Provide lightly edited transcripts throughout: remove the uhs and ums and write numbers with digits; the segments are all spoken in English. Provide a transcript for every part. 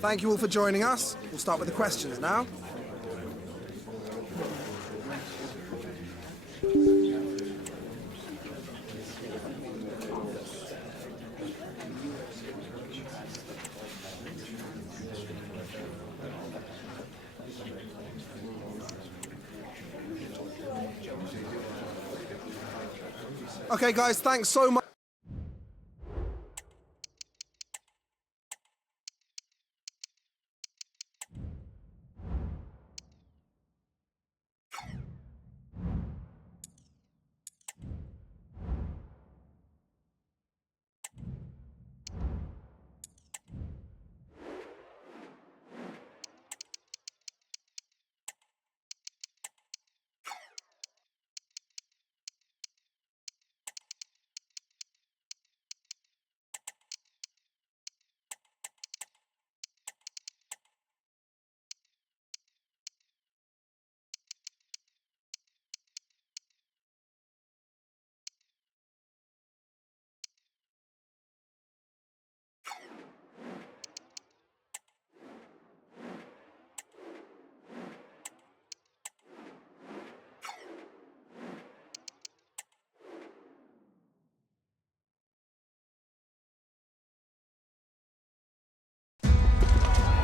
Thank you all for joining us. We'll start with the questions now. Okay, guys, thanks so much.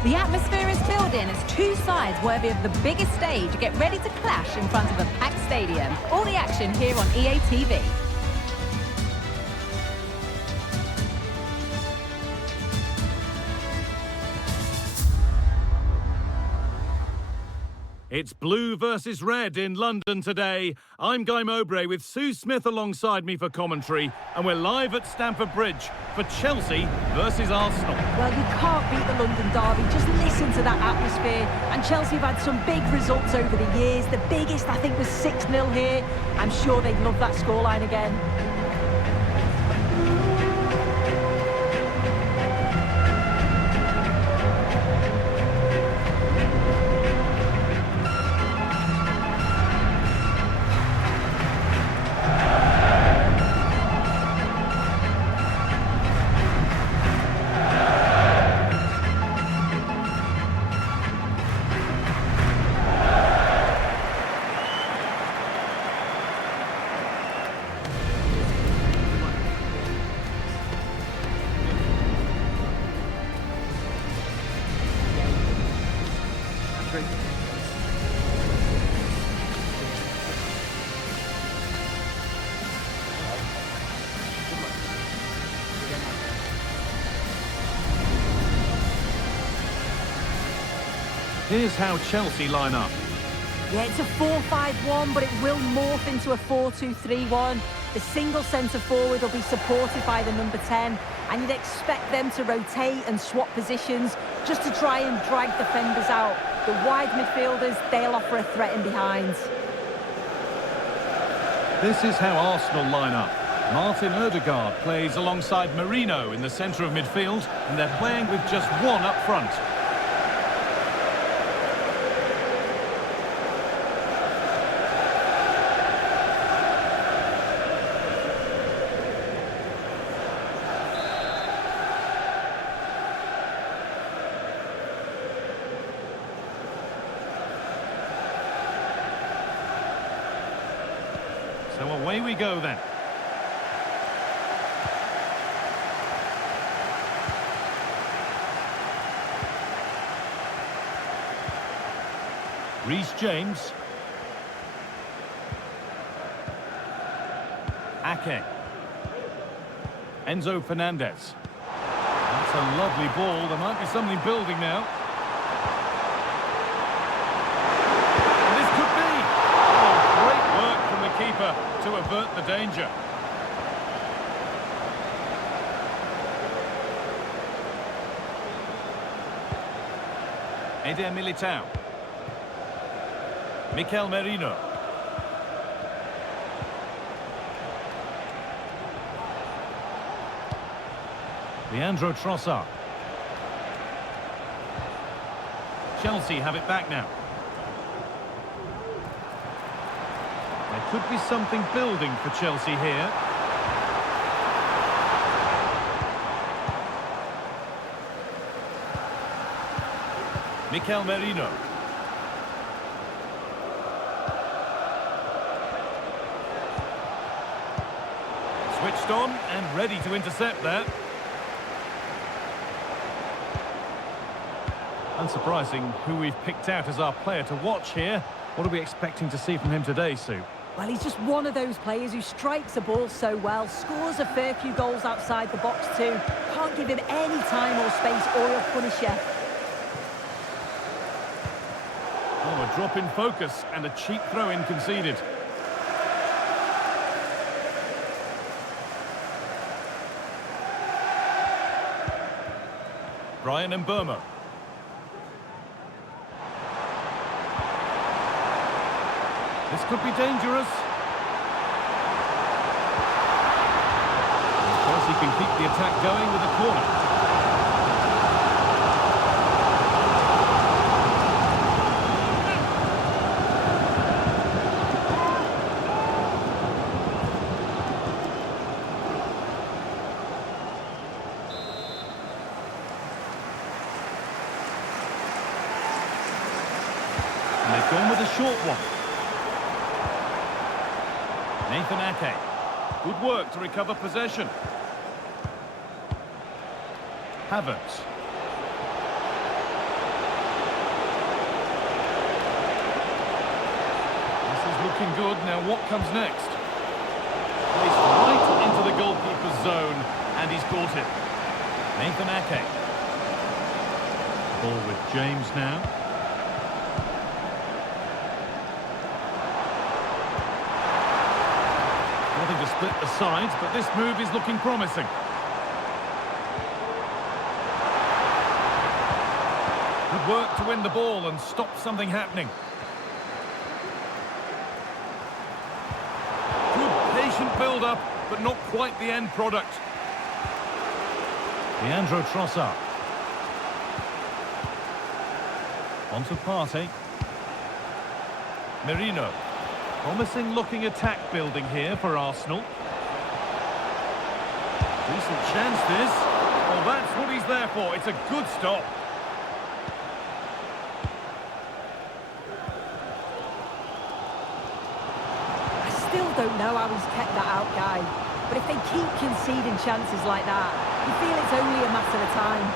The atmosphere is building as two sides worthy of the biggest stage get ready to clash in front of a packed stadium. All the action here on EA TV. It's blue versus red in London today. I'm Guy Mowbray with Sue Smith alongside me for commentary, and we're live at Stamford Bridge for Chelsea versus Arsenal. Well, you can't beat the London derby. Just listen to that atmosphere. And Chelsea have had some big results over the years. The biggest, I think, was 6-0 here. I'm sure they'd love that scoreline again. Here's how Chelsea line up. Yeah, it's a 4-5-1, but it will morph into a 4-2-3-1. The single centre-forward will be supported by the number 10, and you'd expect them to rotate and swap positions just to try and drag defenders out. The wide midfielders, they'll offer a threat in behind. This is how Arsenal line up. Martin Odegaard plays alongside Marino in the centre of midfield, and they're playing with just one up front. So away we go then. Reece James. Yakk. Enzo Fernandez. That's a lovely ball. There might be something building now. And this could be. Oh, great work from the keeper to avert the danger. Eder Militao. Mikel Merino. Leandro Trossard. Chelsea have it back now. There could be something building for Chelsea here. Mikel Merino. Switched on and ready to intercept there. Unsurprising who we've picked out as our player to watch here. What are we expecting to see from him today, Sue? Well, he's just one of those players who strikes the ball so well, scores a fair few goals outside the box too. Can't give him any time or space or he'll punish you. Oh, a drop in focus and a cheap throw-in conceded. Brian Mbomo. This could be dangerous. Of course, he can keep the attack going with a corner. And they've gone with a short one. Yakk. Good work to recover possession. Havertz. This is looking good. Now what comes next? Placed right into the goalkeeper's zone, and he's caught it. Yakk. Ball with James now. Nothing to split the sides, but this move is looking promising. Good work to win the ball and stop something happening. Good patient build-up, but not quite the end product. Leandro Trossard. Onto Partey. Merino. Promising looking attack building here for Arsenal. Decent chance this. Well, that's what he's there for. It's a good stop. I still don't know how he's kept that out, guy. But if they keep conceding chances like that, you feel it's only a matter of time.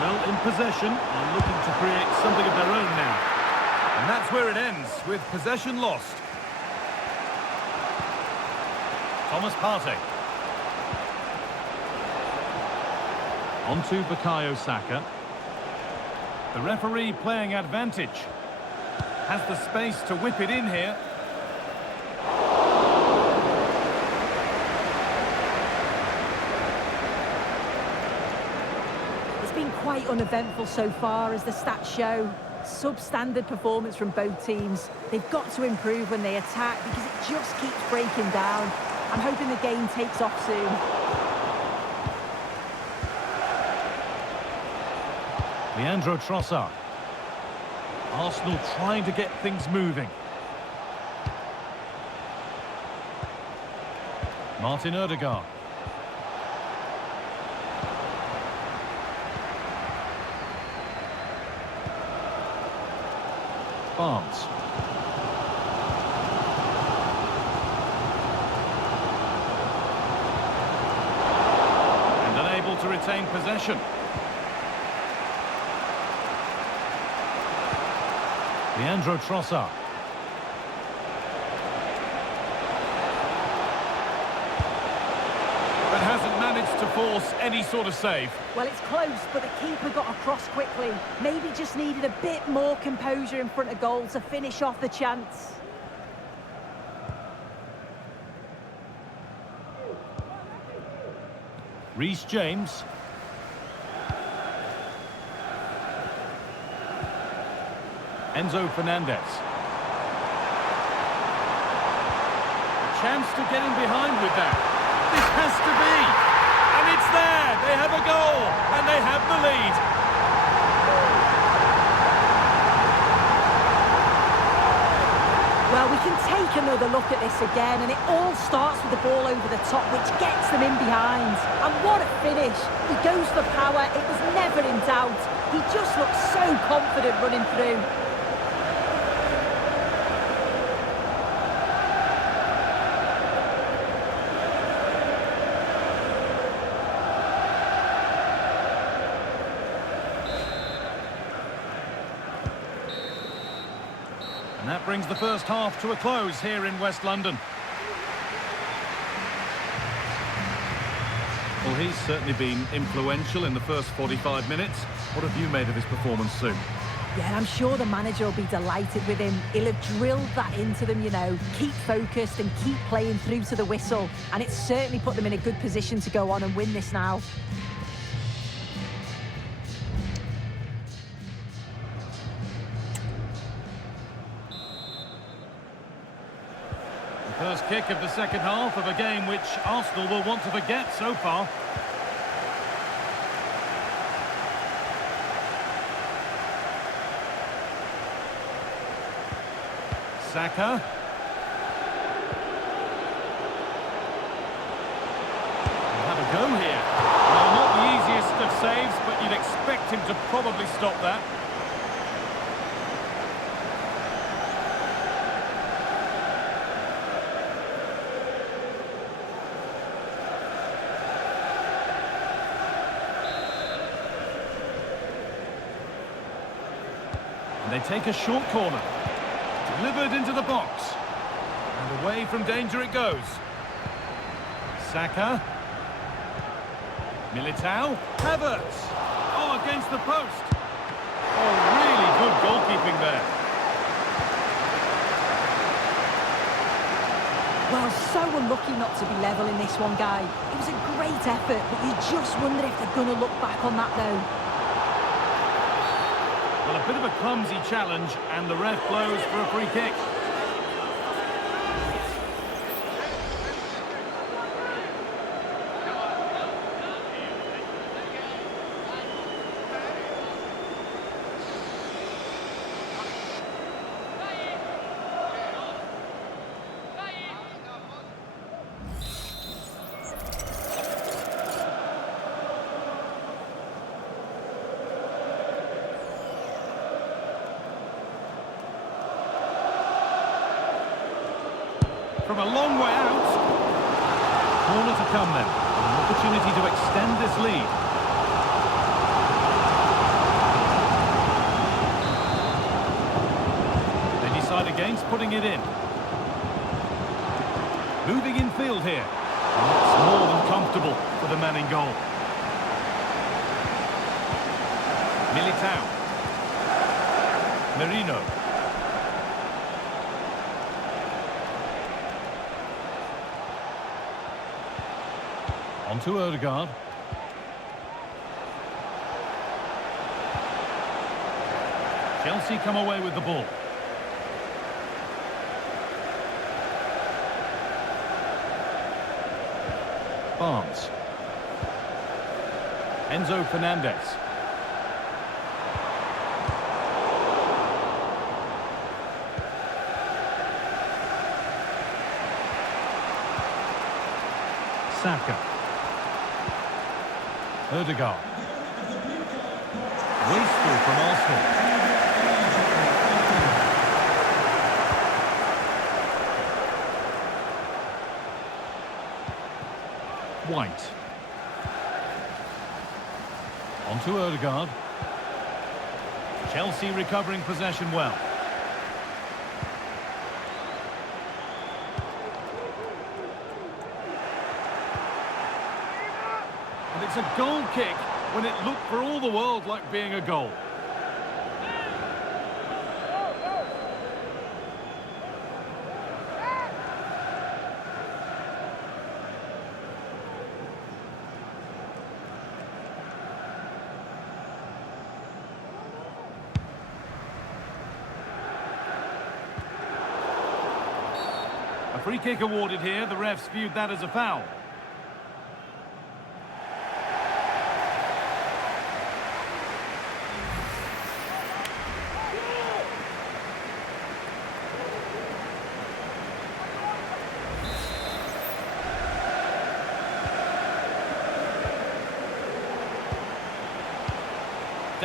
Well, in possession and looking to create something of their own now. And that's where it ends, with possession lost. Thomas Partey. On to Bukayo Saka. The referee playing advantage. Has the space to whip it in here. It's been quite uneventful so far, as the stats show. Substandard performance from both teams. They've got to improve when they attack because it just keeps breaking down. I'm hoping the game takes off soon. Leandro Trossard. Arsenal trying to get things moving. Martin Odegaard. Barnes. To retain possession. Leandro Trossard. But hasn't managed to force any sort of save. Well, it's close, but the keeper got across quickly. Maybe just needed a bit more composure in front of goal to finish off the chance. Reece James. Enzo Fernandez. A chance to get in behind with that. This has to be. And it's there. They have a goal. And they have the lead. Well, we can take another look at this again, and it all starts with the ball over the top, which gets them in behind. And what a finish. He goes for power. It was never in doubt. He just looks so confident running through. And that brings the first half to a close here in West London. Well, he's certainly been influential in the first 45 minutes. What have you made of his performance, Sue? Yeah, I'm sure the manager will be delighted with him. He'll have drilled that into them, you know. Keep focused and keep playing through to the whistle. And it's certainly put them in a good position to go on and win this now. First kick of the second half of a game which Arsenal will want to forget so far. Saka. Have a go here. Well, not the easiest of saves, but you'd expect him to probably stop that. And they take a short corner. Delivered into the box. And away from danger it goes. Saka. Militao. Havertz. Oh, against the post. Oh, really good goalkeeping there. Well, so unlucky not to be level in this one, Guy. It was a great effort, but you just wonder if they're going to look back on that, though. Well, a bit of a clumsy challenge, and the ref blows for a free kick. From a long way out. Corner to come then. An opportunity to extend this lead. They decide against putting it in. Moving in field here. And that's more than comfortable for the man in goal. Militao. Merino. On to Odegaard. Chelsea come away with the ball. Barnes. Enzo Fernandez. Saka. Odegaard. Wasteful from Arsenal. White. On to Odegaard. Chelsea recovering possession well. And it's a goal kick when it looked for all the world like being a goal. A free kick awarded here. The refs viewed that as a foul.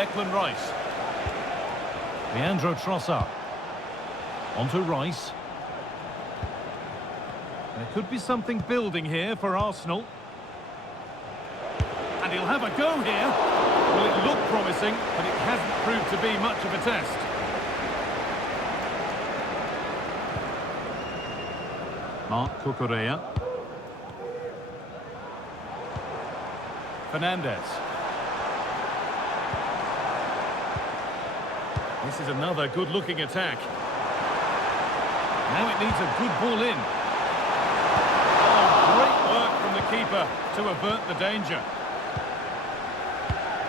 Declan Rice. Leandro Trossard. On to Rice. There could be something building here for Arsenal. And he'll have a go here. Well, it looked promising, but it hasn't proved to be much of a test. Marc Cucurella. Fernandez. This is another good-looking attack. Now it needs a good ball in. Oh, great work from the keeper to avert the danger.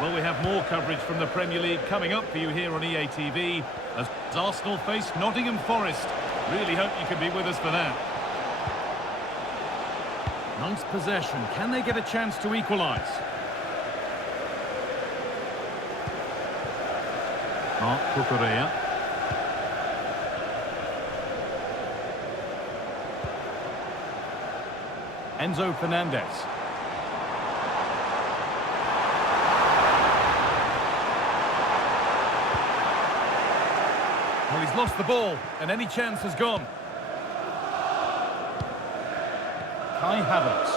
Well, we have more coverage from the Premier League coming up for you here on EA TV as Arsenal face Nottingham Forest. Really hope you can be with us for that. Nice possession. Can they get a chance to equalise? Marc Cucurella. Enzo Fernandez. Well, he's lost the ball, and any chance has gone. Kai Havertz.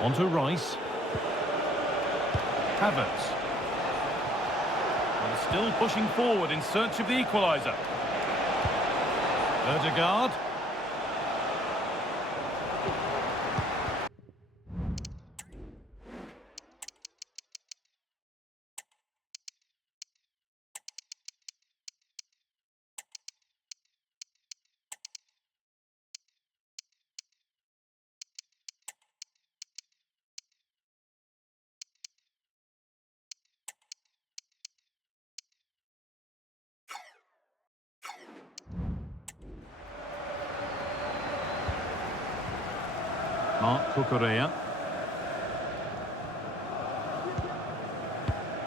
On to Rice. Havertz. Well, still pushing forward in search of the equaliser. Odegaard. Marc Cucurella.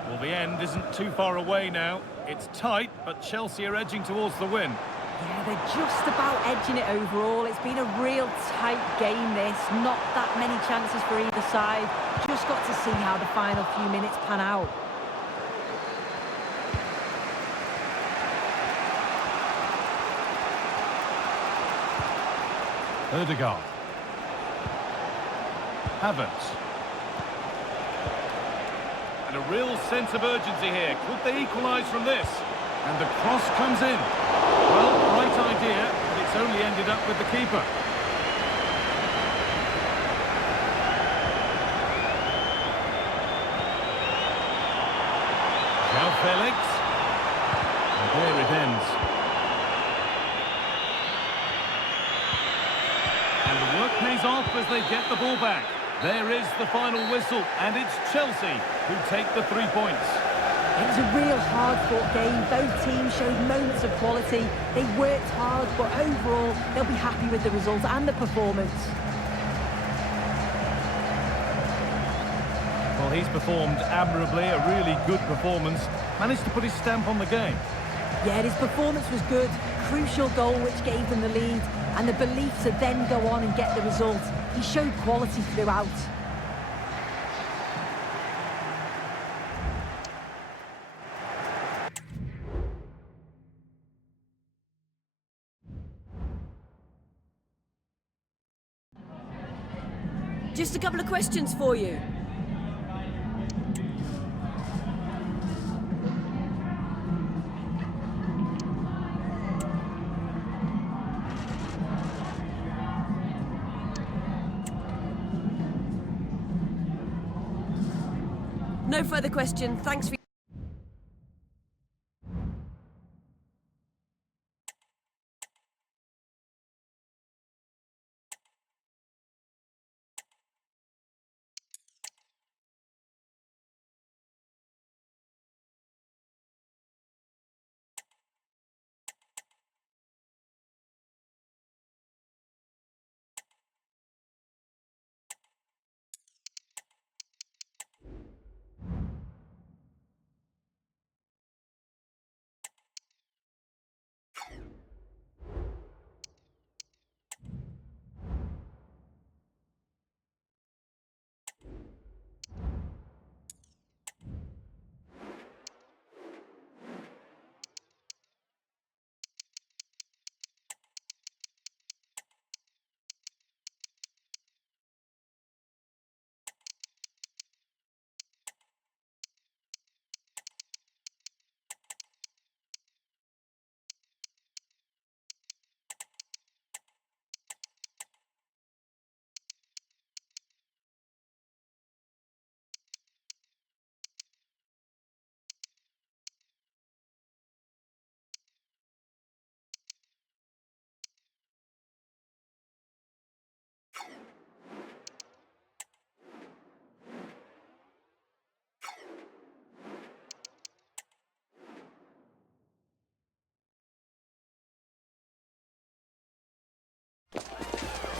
Well, the end isn't too far away now. It's tight, but Chelsea are edging towards the win. Yeah, they're just about edging it overall. It's been a real tight game, this. Not that many chances for either side. Just got to see how the final few minutes pan out. Odegaard. Havertz. And a real sense of urgency here. Could they equalise from this? And the cross comes in. Well, right idea, but it's only ended up with the keeper. João Felix. And there it ends. And the work pays off as they get the ball back. There is the final whistle, and it's Chelsea who take the 3 points. It was a real hard-fought game. Both teams showed moments of quality. They worked hard, but overall, they'll be happy with the result and the performance. Well, he's performed admirably, a really good performance. Managed to put his stamp on the game. Yeah, his performance was good. Crucial goal which gave them the lead, and the belief to then go on and get the result. He showed quality throughout. Just a couple of questions for you. No further question. Thanks for...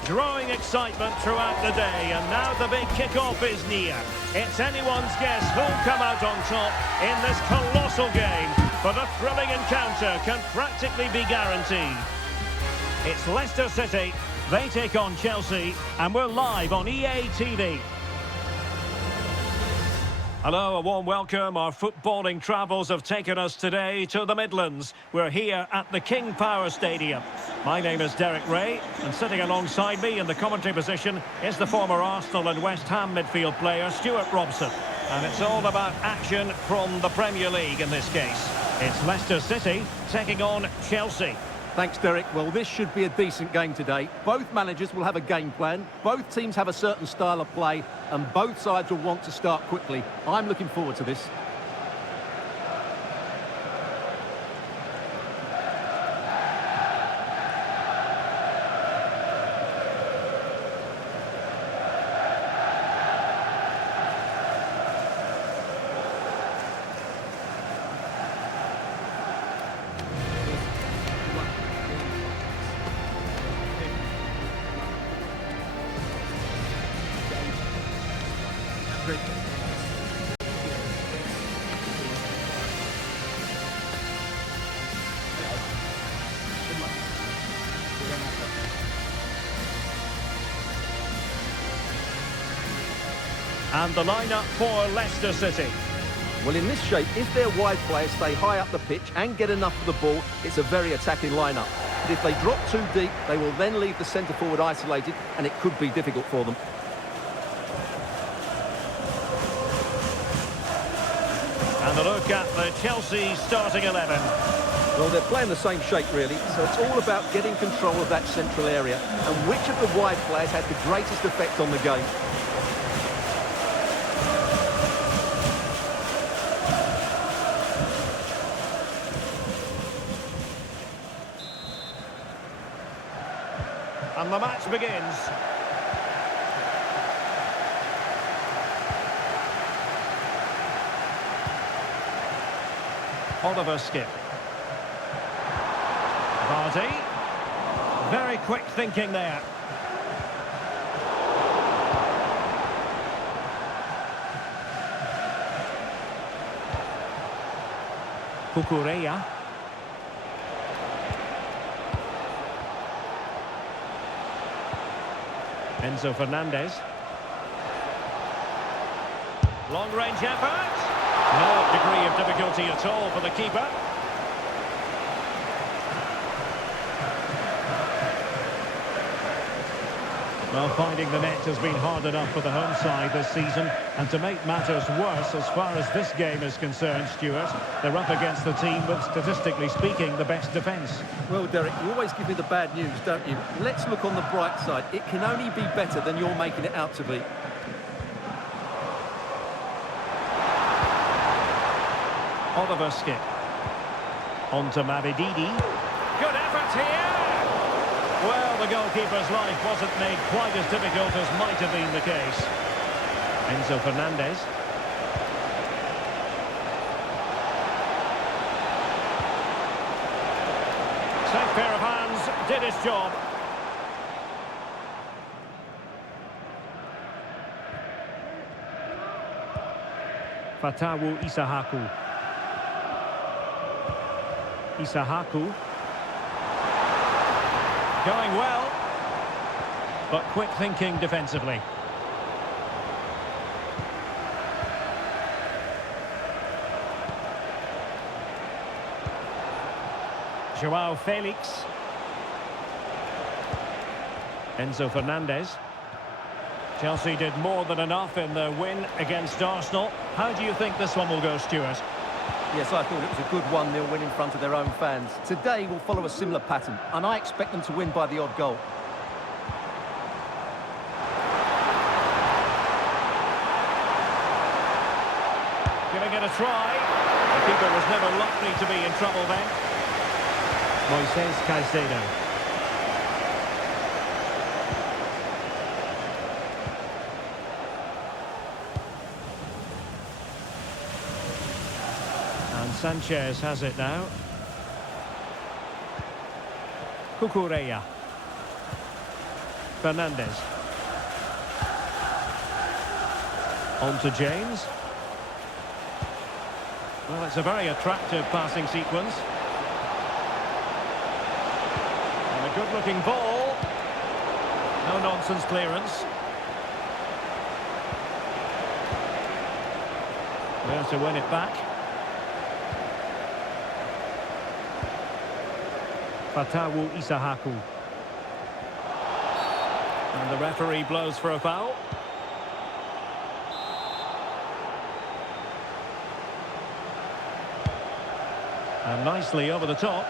Growing excitement throughout the day, and now the big kick-off is near. It's anyone's guess who'll come out on top in this colossal game, but a thrilling encounter can practically be guaranteed. It's Leicester City, they take on Chelsea, and we're live on EA TV. Hello, a warm welcome. Our footballing travels have taken us today to the Midlands. We're here at the King Power Stadium. My name is Derek Ray, and sitting alongside me in the commentary position is the former Arsenal and West Ham midfield player, Stuart Robson. And it's all about action from the Premier League in this case. It's Leicester City taking on Chelsea. Thanks, Derek. Well, this should be a decent game today. Both managers will have a game plan. Both teams have a certain style of play, and both sides will want to start quickly. I'm looking forward to this. And the lineup for Leicester City. Well, in this shape, if their wide players stay high up the pitch and get enough of the ball, it's a very attacking lineup. But if they drop too deep, they will then leave the centre-forward isolated, and it could be difficult for them. And a look at the Chelsea starting 11. Well, they're playing the same shape, really, so it's all about getting control of that central area and which of the wide players has the greatest effect on the game. And the match begins. Oliver Skip. Vardy. Very quick thinking there. Cucurella. Enzo Fernandez. Long-range effort. No degree of difficulty at all for the keeper. Well, finding the net has been hard enough for the home side this season, and to make matters worse as far as this game is concerned, Stuart, they're up against the team with, statistically speaking, the best defence. Well, Derek, you always give me the bad news, don't you? Let's look on the bright side. It can only be better than you're making it out to be. Oliver Skip. On to Mavididi. Good effort here! Well, the goalkeeper's life wasn't made quite as difficult as might have been the case. Enzo Fernandez. Safe pair of hands, did his job. Fatawu Isahaku. Isahaku. Going well, but quick thinking defensively. Joao Felix. Enzo Fernandez. Chelsea did more than enough in their win against Arsenal. How do you think this one will go, Stuart? Yes, I thought it was a good 1-0 win in front of their own fans. Today will follow a similar pattern, and I expect them to win by the odd goal. Giving it a try. The keeper was never likely to be in trouble then. Moises Caicedo. And Sanchez has it now. Cucurella. Fernandez. On to James. Well, it's a very attractive passing sequence. And a good-looking ball. No-nonsense clearance. There to win it back. Fatawu Isahaku. And the referee blows for a foul. And nicely over the top.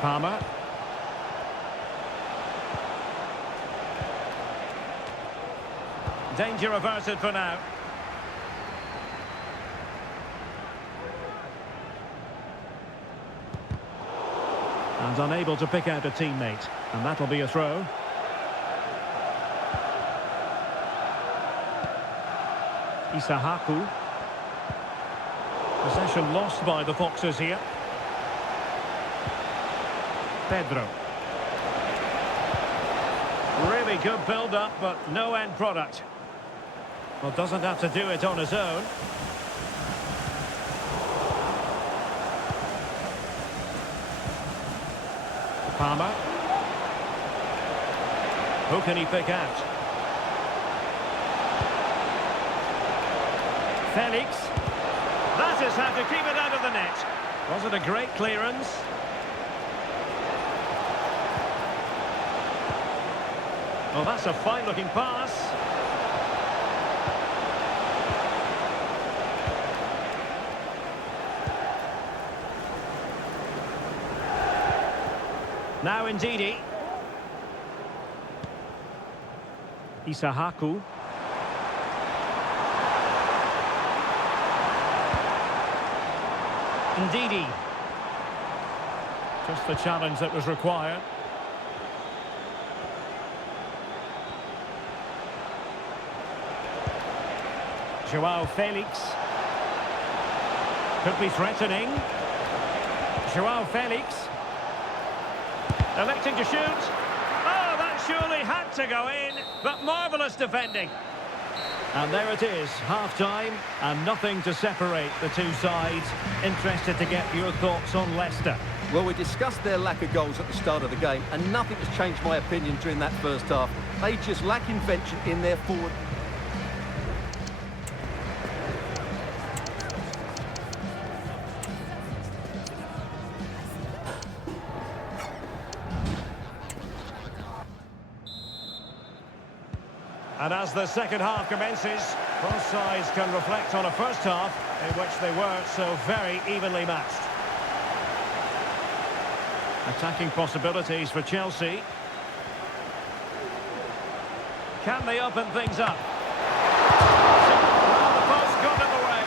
Palmer. Danger averted for now. And unable to pick out a teammate. And that'll be a throw. Isahaku. Possession lost by the Foxes here. Pedro. Really good build-up, but no end product. Well, doesn't have to do it on his own. Palmer. Who can he pick out? Felix. That is how to keep it out of the net. Was it a great clearance? Well, that's a fine-looking pass. Now Ndidi. Isahaku. Ndidi. Just the challenge that was required. Joao Felix. Could be threatening. Joao Felix. Electing to shoot. Oh, that surely had to go in, but marvellous defending. And there it is, half-time, and nothing to separate the two sides. Interested to get your thoughts on Leicester. Well, we discussed their lack of goals at the start of the game, and nothing has changed my opinion during that first half. They just lack invention in their forward. And as the second half commences, both sides can reflect on a first half in which they were so very evenly matched. Attacking possibilities for Chelsea. Can they open things up? Well, the post got in the way.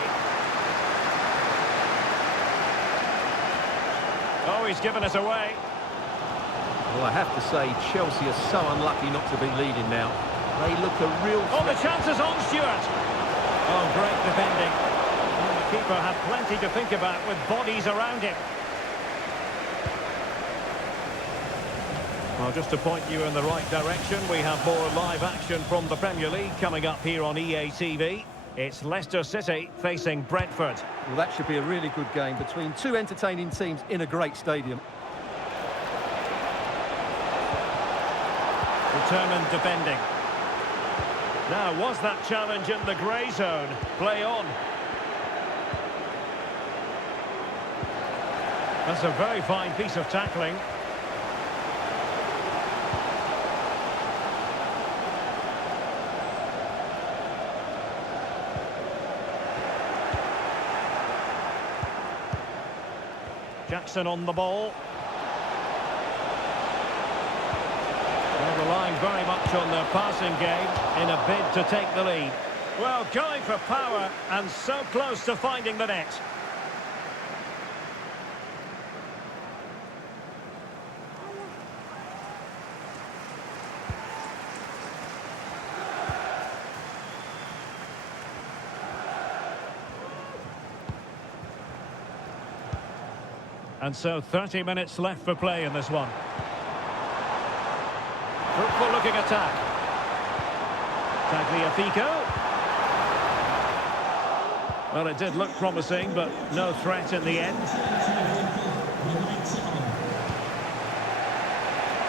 Oh, he's given it away. Well, I have to say, Chelsea are so unlucky not to be leading now. They look a real... Oh, the chance is on, Stewart. Oh, great defending. And the keeper had plenty to think about with bodies around him. Well, just to point you in the right direction, we have more live action from the Premier League coming up here on EA TV. It's Leicester City facing Brentford. Well, that should be a really good game between two entertaining teams in a great stadium. Determined defending. Now, was that challenge in the grey zone? Play on. That's a very fine piece of tackling. Jackson on the ball. They're relying very much on their passing game in a bid to take the lead. Well, going for power and so close to finding the net. And so 30 minutes left for play in this one. Fruitful looking attack. Tagliafico. Well, it did look promising, but no threat in the end.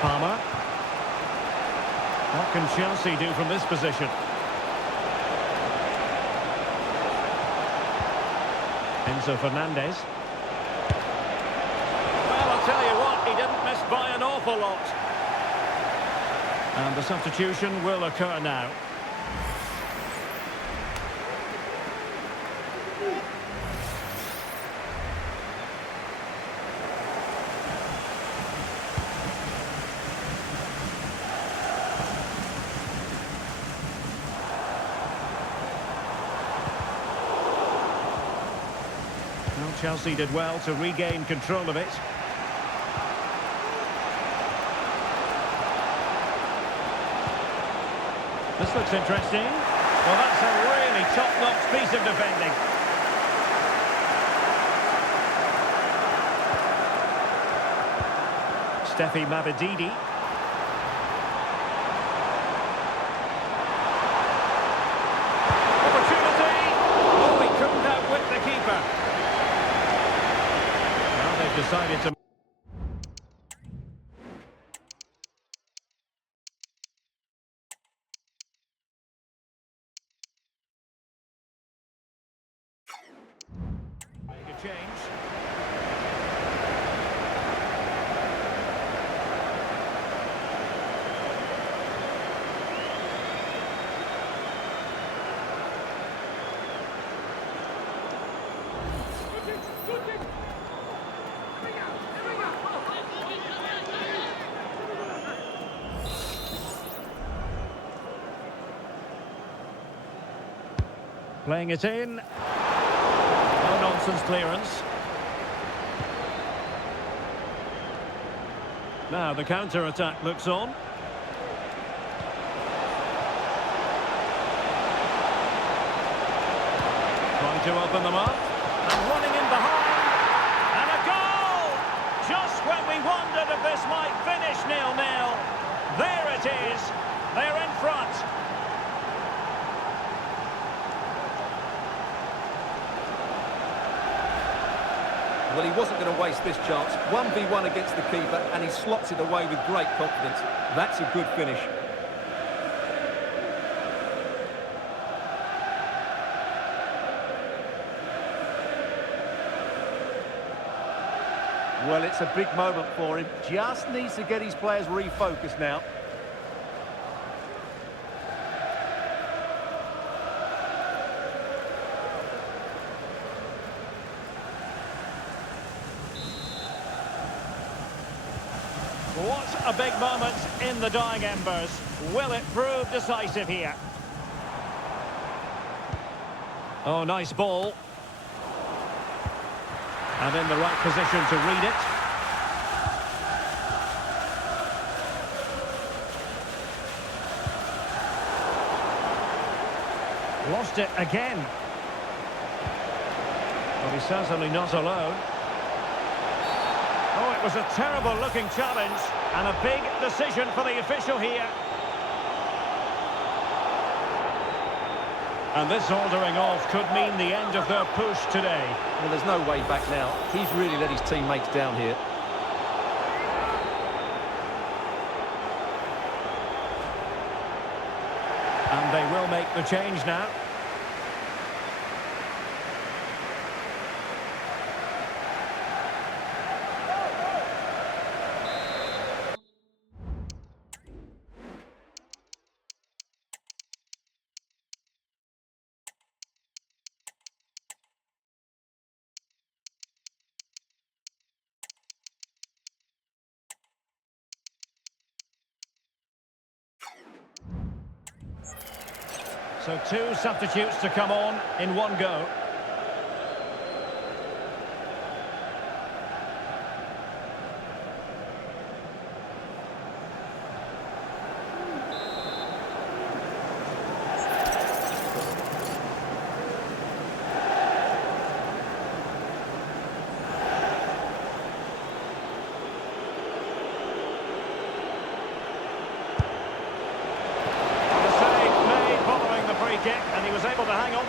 Palmer. What can Chelsea do from this position? Enzo Fernandez. Well, I'll tell you what, he didn't miss by an awful lot. And the substitution will occur now. Well, Chelsea did well to regain control of it. This looks interesting. Well, that's a really top-notch piece of defending. Steffi Mavididi. Opportunity! Oh, he couldn't outwit the keeper. Now they've decided to... make a change. Playing it in. No nonsense clearance. Now the counter-attack looks on. Trying to open them up. And running in behind. And a goal! Just when we wondered if this might finish 0-0. There it is. They're in front. Well, he wasn't going to waste this chance. 1v1 against the keeper, and he slots it away with great confidence. That's a good finish. Well, it's a big moment for him. Just needs to get his players refocused now. What a big moment in the dying embers. Will it prove decisive here? Oh, nice ball. And in the right position to read it. Lost it again. Well, he's certainly not alone. Oh, it was a terrible-looking challenge, and a big decision for the official here. And this ordering off could mean the end of their push today. Well, there's no way back now. He's really let his teammates down here. And they will make the change now. So two substitutes to come on in one go.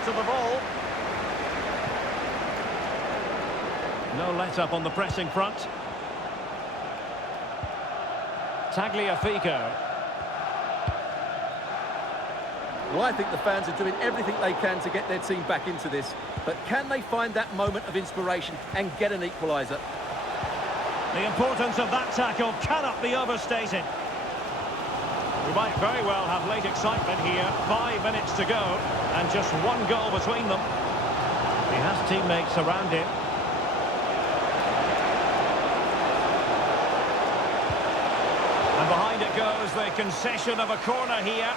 of the ball. No let-up on the pressing front. Tagliafico. Well, I think the fans are doing everything they can to get their team back into this. But can they find that moment of inspiration and get an equaliser? The importance of that tackle cannot be overstated. We might very well have late excitement here. 5 minutes to go, and just one goal between them. He has teammates around him. And behind it goes the concession of a corner here.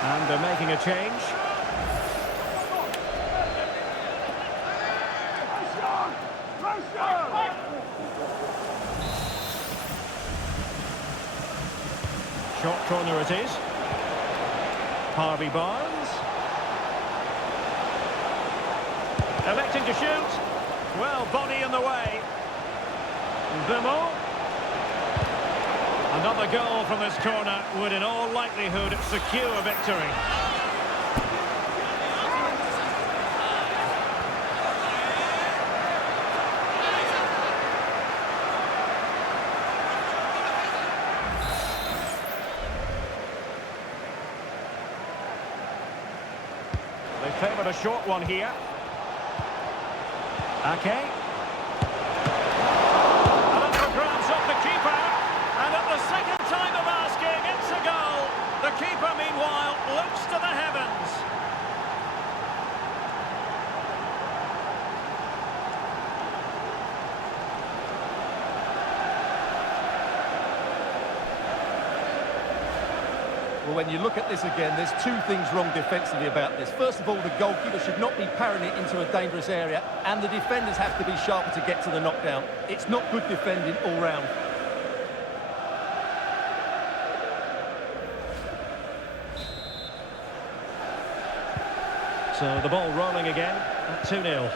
And they're making a change. Short corner it is. Harvey Barnes. Electing to shoot. Well, body in the way. Devo. Another goal from this corner would in all likelihood secure victory. They favoured a short one here. Yakk. And up for grabs off the keeper. And at the second time of asking, it's a goal. The keeper, meanwhile, looks to the heavens. Well, when you look at this again, there's two things wrong defensively about this. First of all, the goalkeeper should not be parrying it into a dangerous area, and the defenders have to be sharper to get to the knockdown. It's not good defending all round. So the ball rolling again at 2-0.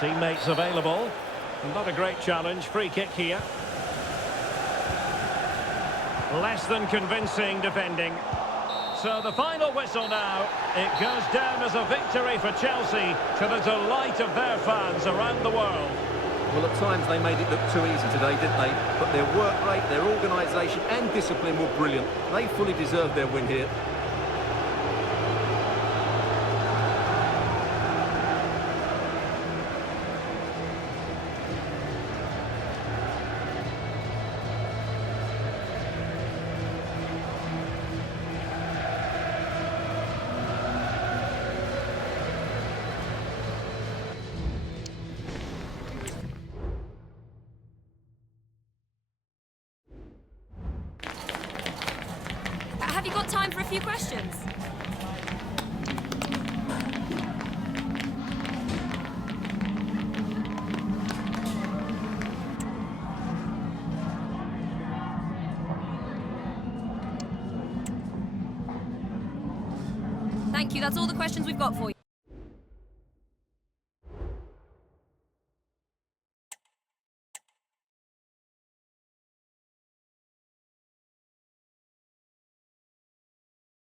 Teammates available. Not a great challenge. Free kick here. Less than convincing defending. So the final whistle now. It goes down as a victory for Chelsea to the delight of their fans around the world. Well, at times they made it look too easy today, didn't they? But their work rate, their organisation and discipline were brilliant. They fully deserved their win here. Have you got time for a few questions? Thank you, that's all the questions we've got for you.